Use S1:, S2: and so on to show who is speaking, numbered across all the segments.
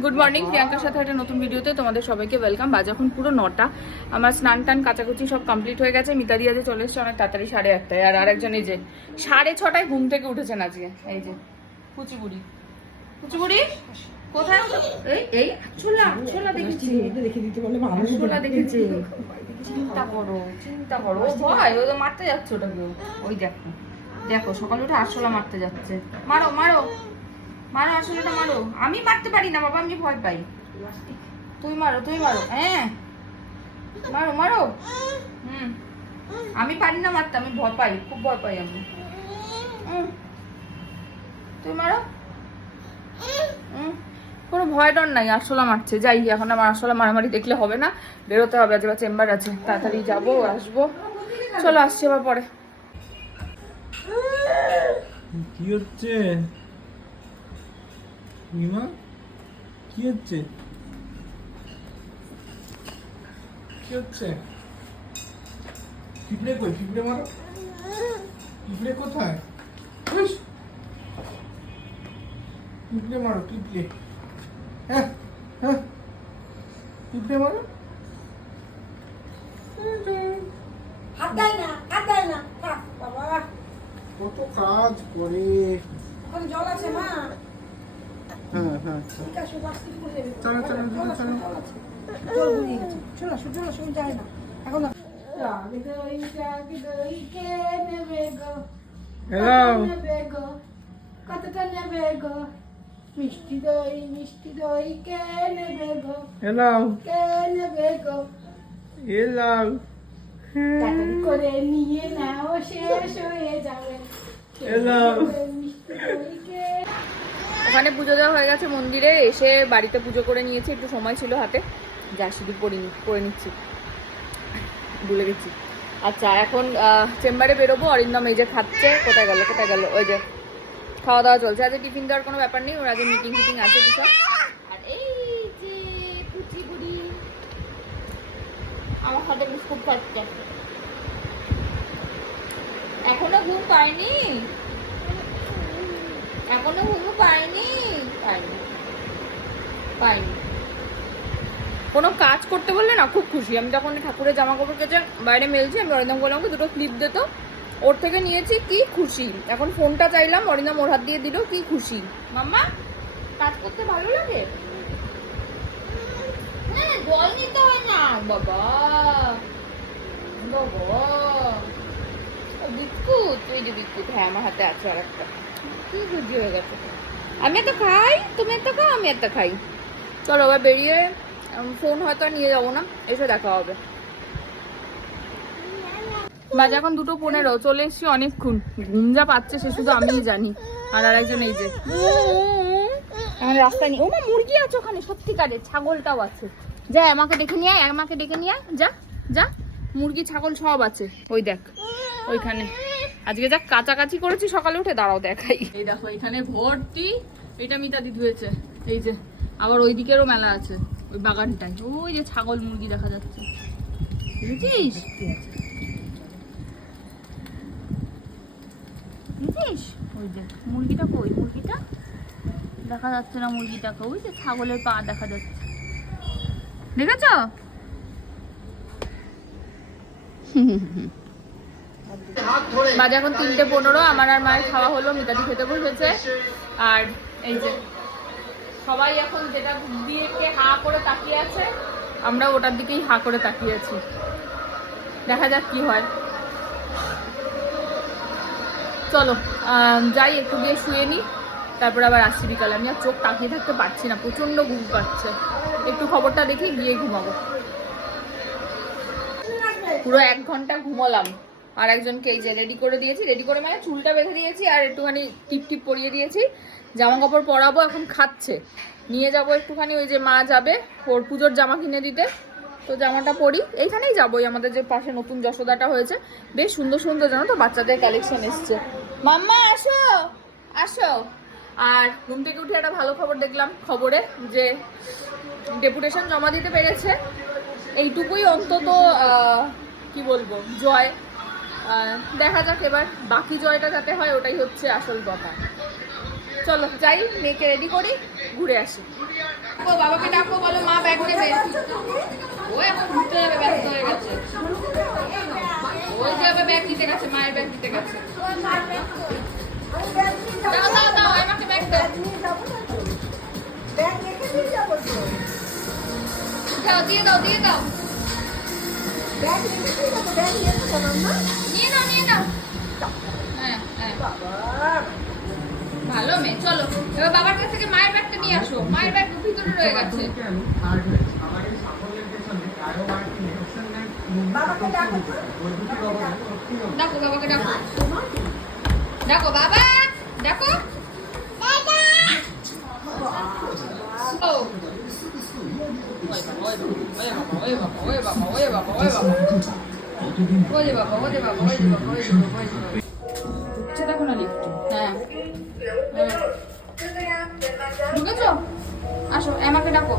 S1: Good morning প্রিয়াঙ্কার সাথে একটা নতুন ভিডিওতে তোমাদের সবাইকে ওয়েলকাম বাজ এখন পুরো নটা। আমার স্নান টান কাচাকুচি সব কমপ্লিট হয়ে গেছে। মিতাদি আজকে চলে এসছে অনেক তাড়াতাড়ি সাড়ে আটটায় আর আরেকজন এই যে, সাড়ে ছটায় ঘুম থেকে উঠেছেন আজকে। এই যে কুচিবুড়ি কুচিবুড়ি কোথায়?
S2: দেখে।
S1: দেখো, সকালে উঠে আরশোলা মারতে যাচ্ছে। মারো মারো। মারো। আমি মারতে পারি না, বাবা, আমি ভয় পাই। তুই মারো তুই মারো হ্যাঁ। মারো মারো। হুম। আমি পারি না মারতে, আমি ভয় পাই, খুব ভয় পাই আমি। তুই মারো। কোনো ভয় ডর নাই, আরশোলা মারছে। যাই, এখন আমার আরশোলা মারামারি দেখলে হবে না। বেরোতে হবে, আজকে চেম্বার আছে। তাড়াতাড়ি যাব, আসব। চলো, আসছি আবার পরে।
S3: কি হচ্ছে? নিমা কি হচ্ছে? কি হচ্ছে? পিঁপড়ে কই? পিঁপড়ে মারো? পিঁপড়ে কোথায়? পিঁপড়ে মারো পিঁপড়ে। হ্যাঁ হ্যাঁ। পিঁপড়ে মারো? কত কাজ করে।
S2: ওখানে জল আছে মা। করে দেবে
S3: চলো, চলো, চলো।
S2: চলো। চলো যায় না এখন
S3: হ্যালো
S2: কতটা নেবে গো মিষ্টি দই মিষ্টি দই কে নেবে গো
S3: হ্যালো
S2: কে নেবে গো
S3: হ্যালো
S2: করে নিয়ে নাও শেষ হয়ে যাবে
S3: হ্যালো
S1: ওখানে পুজো দেওয়া হয়ে গেছে মন্দিরে, এসে বাড়িতে পুজো করে নিয়েছি, একটু সময় ছিল হাতে। যা নি করে নিচ্ছি। ভুলে গেছি। আচ্ছা এখন চেম্বারে বেরোবো, অরিন্দম এই যে খাচ্ছে, কোথায় গেল কোথায় গেল? ওই যে খাওয়া দাওয়া চলছে। আজকে টিফিন দেওয়ার কোনো ব্যাপার নেই, ওর আগে মিটিং ফিটিং আছে বিশাল আর এই আমার সাথে বিস্কুট খাচ্ছে। এখনও ঘুম পায়নি? এখনও ঘুমো পায়নি পায়নি পায়নি কোনো কাজ করতে বললে না, খুব খুশি। আমি যখন ঠাকুরের জামা কাপড় কেচে বাইরে মেলছি, আমি অরিন্দম বললাম দুটো ক্লিপ দিত ওর থেকে নিয়েছি, কি খুশি? এখন ফোনটা চাইলাম, অরিন্দম ওর হাত দিয়ে দিল, কি খুশি? মাম্মা, কাজ করতে ভালো লাগে? হ্যাঁ জল নিতে হয় না। বাবা বাবা। বিস্কুট, তুই যে বিস্কুট হ্যাঁ আমার হাতে আছে আর একটা কি বুদ্ধি হয়ে গেছে? আমি একটা খাই? তুমি একটা খাও, আমি একটা খাই। চলো, এবার বেরিয়ে ফোন হয়তো নিয়ে যাব না, এসে দেখা হবে। বাজে এখন দুটো পনেরো, চলে এসছি অনেকক্ষণ। ঘুম যা পাচ্ছে সে শুধু আমিই জানি, আর আরেকজন এই যে। রাস্তায় নিয়ে ও মা, মুরগি আছে ওখানে, সত্যিকারের, ছাগলটাও আছে। যা, আমাকে ডেকে নিয়ে আয়, আমাকে ডেকে নিয়ে আয়, যা যা। মুরগি, ছাগল সব আছে, ওই দেখ। ওইখানে। আজকে যা কাছাকাছি করেছি, সকালে উঠে দাঁড়াও দেখাই। এই দেখো, এখানে ভর্তি, এটা মিতাদি ধুয়েছে এই যে, আবার ওই দিকেরও মেলা আছে, ওই বাগানটায়। ওই যে ছাগল মুরগি দেখা যাচ্ছে। বুঝেছিস ওই দেখ, মুরগিটা মুরগিটা? দেখা যাচ্ছে না মুরগিটাকে। ওই যে ছাগলের পা দেখা যাচ্ছে। দেখেছ? বাজে এখন তিনটে পনেরো, আমার আর মায়ের খাওয়া হলো, মিতাদি খেতে বসেছে। আর এই যে, সবাই এখন যেটা দিকে হা করে তাকিয়ে আছে, আমরা ওটার দিকেই হা করে তাকিয়ে আছি। দেখা যাক কি হয়। চলো যাই, একটু গিয়ে শুয়ে নিই তারপরে আবার আসছি বিকালে। আমি আর চোখ তাকিয়ে থাকতে পারছি না প্রচণ্ড ঘুম পাচ্ছে। একটু খবরটা দেখে, গিয়ে ঘুমাবো। পুরো এক ঘণ্টা ঘুমোলাম। আর একজনকে এই যে রেডি করে দিয়েছি। রেডি করে মানে চুলটা বেঁধে দিয়েছি আর একটুখানি টিপ টিপ পরিয়ে দিয়েছি। জামা কাপড় পরাবো, এখন খাচ্ছে। নিয়ে যাব একটুখানি, ওই যে মা যাবে ওর পুজোর জামা কিনে দিতে। তো জামাটা পরি। এইখানেই যাব আমাদের যে পাশে নতুন যশোদাটা হয়েছে। বেশ সুন্দর সুন্দর, জানো তো, বাচ্চাদের কালেকশন এসছে। মাম্মা, আসো! আসো! আর ঘুম থেকে উঠে একটা ভালো খবর দেখলাম খবরে যে ডেপুটেশন জমা দিতে পেরেছে। এইটুকুই অন্তত কি বলব, জয়। দেখা যাক এবার বাকি জয়টা যাতে হয়, ওটাই হচ্ছে আসল কথা। চলো, যাই, মেয়েকে রেডি করি, ঘুরে আসি। বাবাকে ডাকো, বলো, মা ব্যাগ নেবে ও, এখন ঘুরতে যাবে, ব্যস্ত হয়ে গেছে। ওই যাবে ব্যাগ দিতে গেছে, মায়ের ব্যাগ দিতে গেছে। দাও, দিয়ে দাও দিয়ে দাও। হ্যাঁ হ্যাঁ ভালো মেয়ে চলো এবার বাবার কাছ থেকে মায়ের ব্যাগটা নিয়ে আসো মায়ের ব্যাগ ভিতরে রয়ে গেছে
S3: বাবাকে বাবা
S1: ডাকো বাবা, আসো ডাকো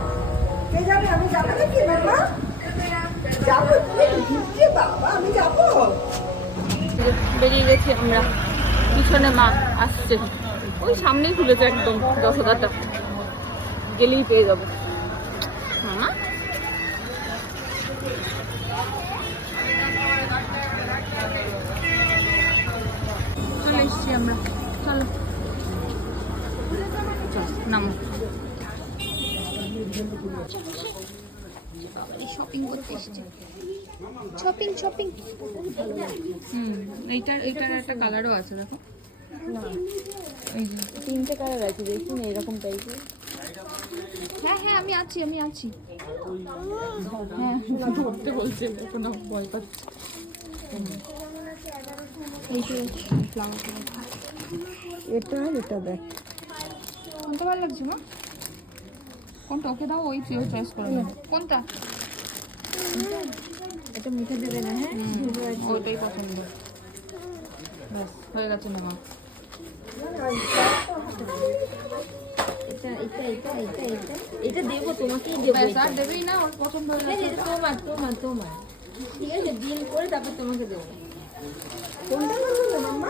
S1: বেরিয়ে গেছি আমরা। পিছনে মা আসছে। ওই সামনেই খুলেছে একদম দশ হাজারটা। গেলেই পেয়ে যাব মামা এসছি আমরা। চলো। নামো। শপিং করতে এসছি। শপিং শপিং হুম এইটার এইটার একটা কালারও আছে দেখো।
S4: তিনটে কালার আছে দেখুন এরকম টাইপের
S1: হ্যাঁ হ্যাঁ আমি আছি আমি আছি। হ্যাঁ ধরতে বলছে দেখো না ভয় পাচ্ছে।
S2: এটা এটা দেখ।
S1: কোনটা ভালো লাগছে মা? কোনটা? ওকে দাও ওই চেয়ে চয়েস করে নেবে কোনটা?
S4: এটা মিঠে দেবে না হ্যাঁ?
S1: ওইটাই পছন্দ। ব্যাস হয়ে গেছে না মা?
S4: এটা এটা এটা এটা এটা। এটা দেবো তোমাকেই দেবো
S1: আর দেবেই না ওর পছন্দ হয়ে গেছে।
S4: তোমার তোমার তোমার। ঠিক আছে বিল করে তারপর তোমাকে দেবো।
S2: কোনটা বলব মাম্মা?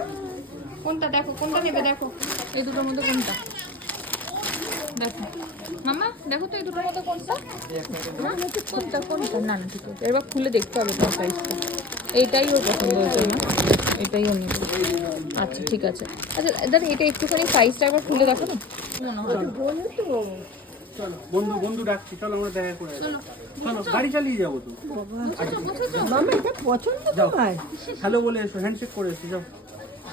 S1: কোনটা দেখো কোনটা নেবে দেখো। এই দুটোর মধ্যে কোনটা? দেখো। মামা দেখো তো এই দুটোর মধ্যে কোনটা? হ্যাঁ? কোনটা কোনটা? না না ঠিক আছে। এবার খুলে দেখতে হবে তোমার সাইজটা এইটাই ওর পছন্দ হয়েছে না এটাই নেবে। আচ্ছা ঠিক আছে। আচ্ছা দাদা এটা একটুখানি সাইজটা একবার খুলে দেখো না। মনে হয়
S2: বলে তো।
S3: চলো বন্ধু বন্ধু ডাকছি চলো আমরা দেখা করে। চলো গাড়ি চালিয়ে যাব তো
S1: বুঝেছ বুঝেছ
S2: মামা এটা পছন্দ
S3: যাও
S2: তোমার
S3: হ্যালো বলে এসো হ্যান্ডশেক করে এসো যাও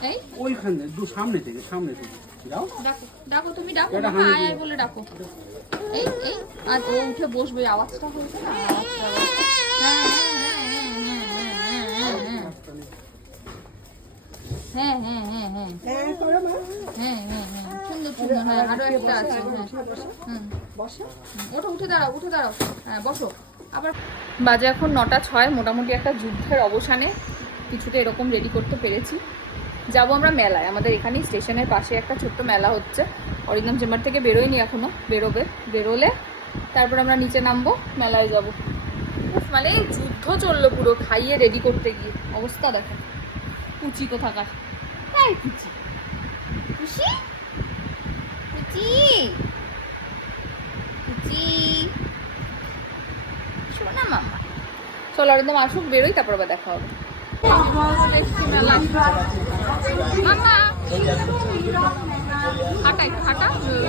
S1: এই
S3: ওইখান থেকে দু সামনে থেকে সামনে থেকে যাও
S1: ডাকো ডাকো তুমি ডাকো
S3: এটা
S1: মামা
S3: হানি
S1: আয় আয় বলে ডাকো এই এই আর ও উঠে বসবে আওয়াজটা হয়েছে না আওয়াজটা হ্যাঁ হ্যাঁ হ্যাঁ হ্যাঁ হ্যাঁ হ্যাঁ
S2: হ্যাঁ
S1: হ্যাঁ হ্যাঁ হ্যাঁ হ্যাঁ হ্যাঁ। হ্যাঁ আবার বাজে এখন নটা ছয়, মোটামুটি একটা যুদ্ধের অবসানে কিছুটা এরকম রেডি করতে পেরেছি। যাব আমরা মেলায়, আমাদের এখানেই স্টেশনের পাশে একটা ছোট্ট মেলা হচ্ছে। অরিন্দম চেম্বার থেকে বেরোয়নি এখনও, বেরোবে, বেরোলে তারপর আমরা নিচে নামবো, মেলায় যাব। মানে যুদ্ধ চলল পুরো, খাইয়ে রেডি করতে গিয়ে। অবস্থা দেখো কুচি কোথাকার তাই কুচি। খুশি? কুচি কুচি শোনা মামা চলো একদম আসুক বেরোই তারপর আবার দেখা হবে। মামা হাঁটা একটু হাঁটা ইয়ে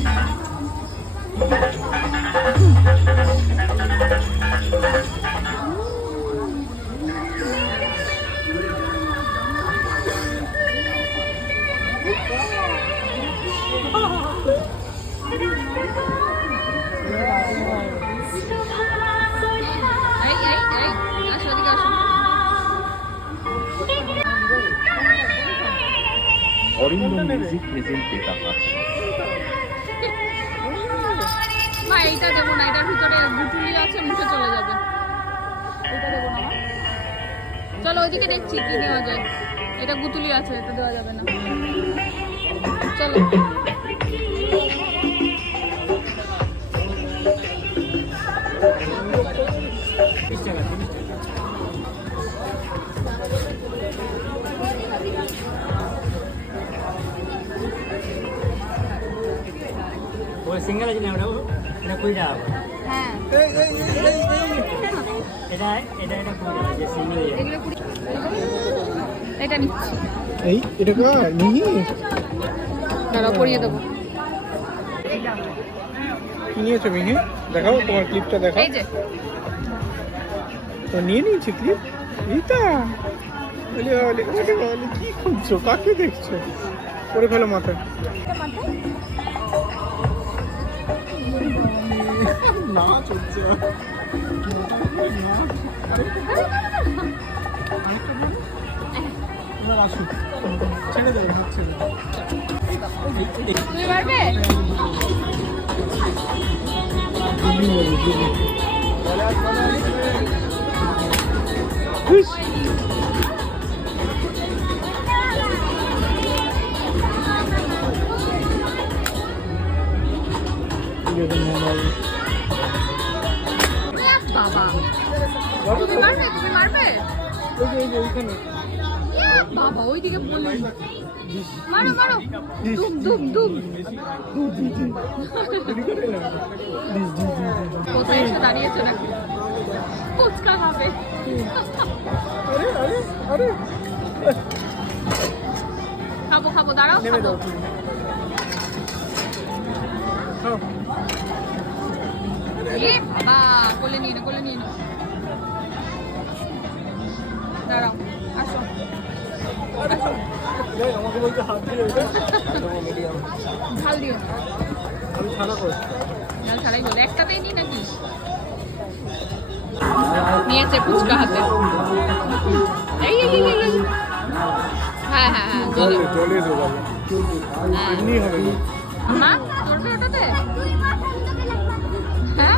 S5: オリンピッ
S2: ク
S6: プレゼン
S1: テーターが発します。চলো ওইদিকে দেখছি কি নেওয়া যায়। এটা গুতুলি আছে এটা দেওয়া যাবে না। চলো।
S7: সিঙ্গেল আছে না ওটা ওটা কই যাওয়া
S1: হ্যাঁ।
S7: এটা এটা এটা যে সিঙ্গেল
S1: এগুলো এটা নিচ্ছি।
S3: এই এটা কার? মিহি?
S1: দাঁড়া পরিয়ে দেবো।
S3: কি নিয়েছো মিহি? দেখাও তোমার ক্লিপটা দেখাও।
S1: এই যে।
S3: তো নিয়ে নিয়েছি ক্লিপ এইটা। বলে বলে কি খুঁজছো? কাকে দেখছ? করে ফেলো মাথায়। নাচ হচ্ছে এবার আসুক ছেড়ে দেবে হচ্ছে না
S1: তুমি পারবে বাবা। তুমি তুমি বাবা ওইদিকে বললি মারো মারো। দুম দুম দুম। কোথায় এসে দাঁড়িয়েছে নাকি? ফুচকা খাবে।
S3: আরে আরে আরে
S1: খাব। খাব দাঁড়াও খাব বাবা কোলে নিয়ে নে কোলে নিয়ে নে। দাঁড়াও আসো।
S3: আমাকে বলতে হাত দিয়ে এটা মিডিয়াম
S1: ঝাল দিও। না
S3: আমি ছাড়া করে
S1: ঝাল ছাড়াই বলে একটাতেই নি নাকি? নিয়েছে ফুচকা হাতে। এই এই এই, এই, এই। হ্যাঁ হ্যাঁ হ্যাঁ জলে
S3: জলে
S1: হ্যাঁ।
S3: হবে
S1: মা চড়বে ওটাতে হ্যাঁ?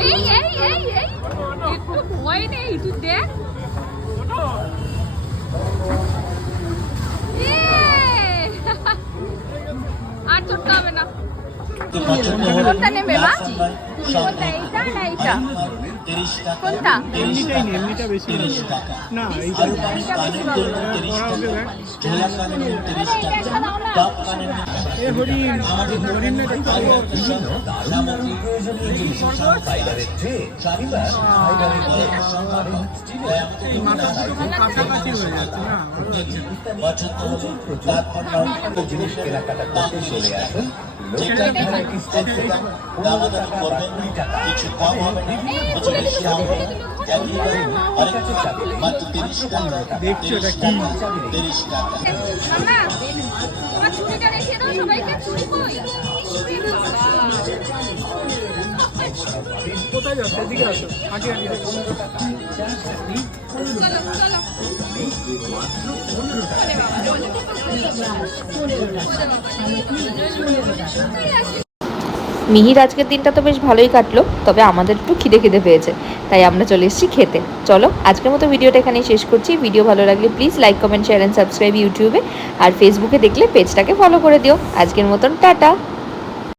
S1: এই একটু ভয় নেই তুই ইয়ে! আর চড়তে হবে না কোনটা নেবে মা কোনটা এইটা না এইটা কোনটা
S3: এমনিটাই নে এমনিটা বেশি নেই না এইটা
S1: এইটা বেশি ভালো
S3: পড়া ওকে দেখ
S1: এইটা একটা দাও না
S3: এ হরিণ হরিণ না দেখতে পাবো মাথা দুটো খুব কাছাকাছি হয়ে যাচ্ছে না ভালো লাগছে না। দেখছ এটা
S1: রেখে দাও সবাইকে চুরি কই
S3: কোথায় যাচ্ছে এদিকে আসো আগে।
S1: চলো চলো
S4: মিহির আজকের দিনটা তো বেশ ভালোই কাটলো, তবে আমাদের একটু খিদে খিদে পেয়েছে, তাই আমরা চলে এসেছি খেতে। চলো, আজকের মতো ভিডিওটা এখানেই শেষ করছি। ভিডিও ভালো লাগলে please like comment share and subscribe ইউটিউবে, আর ফেসবুকে দেখলে পেজটাকে ফলো করে দিও। আজকের মতন, টাটা!